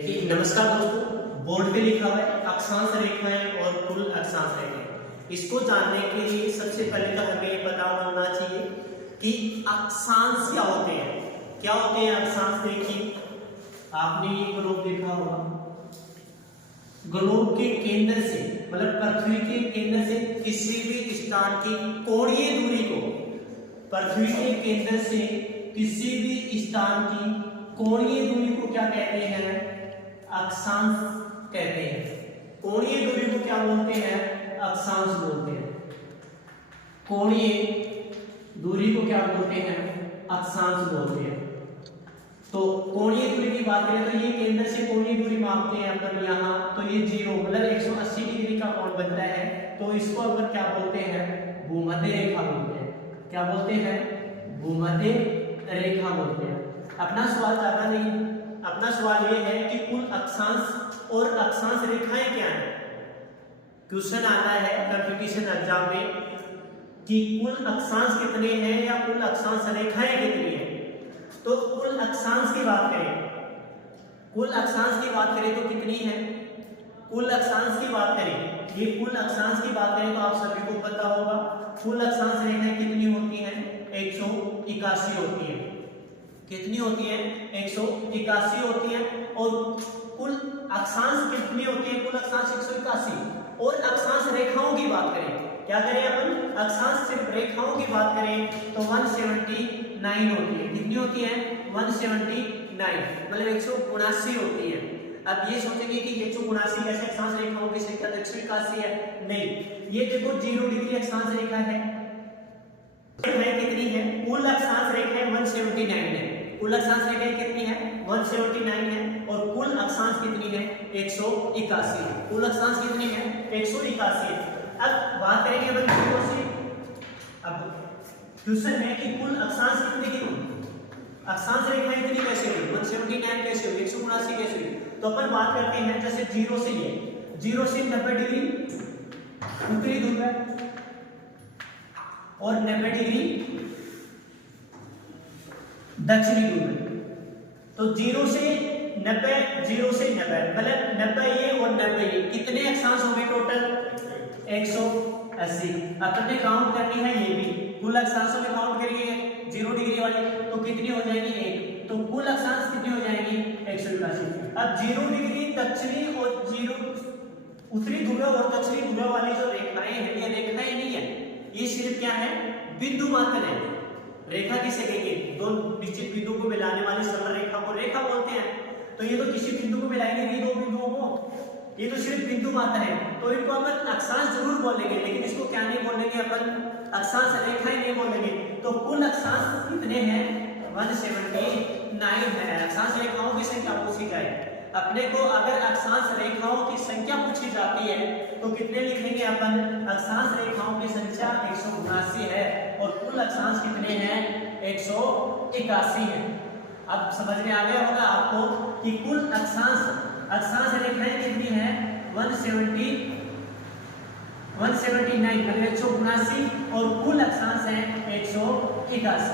नमस्कार दोस्तों, बोर्ड पे लिखा हुआ है अक्षांश रेखाएं और कुल अक्षांश रेखाएं। इसको जानने के लिए सबसे पहले तो हमें ये पता होना चाहिए कि अक्षांश क्या होते हैं। क्या होते हैं अक्षांश? देखिए, आपने ये ग्लोब देखा होगा। ग्लोब के केंद्र से मतलब पृथ्वी के केंद्र से किसी भी स्थान की कोणीय दूरी को, पृथ्वी के केंद्र से किसी भी स्थान की कोणीय दूरी को क्या कहते हैं? अक्षांश कहते हैं। कोणीय दूरी को क्या बोलते हैं? अक्षांश बोलते हैं। कोणीय दूरी को क्या बोलते हैं? अक्षांश बोलते हैं। तो कोणीय दूरी की बात करें तो ये केंद्र से कोणीय दूरी मापते हैं अपन यहाँ, तो ये 0 मतलब 180 डिग्री का कोण बनता है। तो इसको अपन क्या बोलते हैं? भूमध्य रेखा बोलते हैं। क्या बोलते हैं? भूमध्य रेखा बोलते हैं। अपना सवाल ज्यादा नहीं, अपना सवाल ये है कि कुल अक्षांश और अक्षांश रेखाएं क्या हैं। क्वेश्चन आता है कंपटीशन एग्जाम में कि कुल अक्षांश कितने हैं या कुल अक्षांश रेखाएं कितनी हैं। तो कुल अक्षांश की बात करें, कुल अक्षांश की बात करें तो कितनी है? कुल अक्षांश की बात करें, ये कुल अक्षांश की बात करें तो आप सभी को पता होगा कुल अक्षांश रेखाएं कितनी होती हैं? 181 होती है। कितनी होती है? 181 होती है। और कुल अक्षांश कितनी होती है? कुल अक्षांश 181। और अक्षांश रेखाओं की बात करें, क्या करें अपन? अक्षांश सिर्फ रेखाओं की बात करें तो 179 होती है। कितनी होती है? 179 मतलब 179 होती है। अब ये सोचेंगे कि 179 कैसे अक्षांश रेखाओं की संख्या 181 है? नहीं, ये देखो 0 डिग्री अक्षांश रेखा है। कितनी है? कुल अक्षांश रेखाएं 179 है। कुल अक्षांश रेखाएं कितनी है? 179 है। और कुल अक्षांश कितनी है? 181 है। कुल अक्षांश कितनी है? 181 है। अब बात करेंगे अपन जीरो से। अब क्वेश्चन है कि कुल अक्षांश कितने की होंगी? अक्षांश रेखाएं इतनी कैसे हुई? 179 कैसे हुई? 179 कैसे हुई? तो अपन बात करते हैं जैसे 0 से लिए, 0 से 90 डिग्री उत्तरी ध्रुव है और 90 डिग्री दक्षिणी ध्रुव है। तो 0 से 90 मतलब 90 ये और 90 ये कितने अक्षांश होंगे टोटल? 180। अपन ने काउंट करनी है ये भी, कुल अक्षांशों में काउंट करेंगे 0 डिग्री वाली तो कितनी हो जाएगी? 1। तो कुल अक्षांश कितनी हो जाएगी? 181। अब 0 डिग्री दक्षिणी और 0 उत्तरी ध्रुव और दक्षिणी ध्रुव वाली जो रेखाएं हैं, ये रेखाएं नहीं है, ये सिर्फ क्या है? बिंदु मात्र है। रेखा किसे कहेंगे? दो निश्चित बिंदु को मिलाने वाली सरल रेखा को रेखा बोलते हैं। तो ये तो किसी बिंदु को मिलाएंगे नहीं, दो बिंदुओं को, ये तो सिर्फ बिंदु मात्र है। तो इनको अपन अक्षांश जरूर बोलेंगे, लेकिन इसको क्या नहीं बोलेंगे अपन? अक्षांश रेखाएं नहीं बोलेंगे। तो कुल अक्षांश कितने हैं? 179 है। अक्षांश रेखाओं की संख्या पूछी जाए, अपने को अगर अक्षांश रेखाओं की संख्या पूछी जाती है तो कितने लिखेंगे अपन? अक्षांश रेखाओं की संख्या 179 है और कुल अक्षांश कितने हैं? 181 है। अब समझ में आ गया होगा आपको कि कुल अक्षांश रेखाएं कितनी है? 179 मतलब 179 और कुल अक्षांश है 181।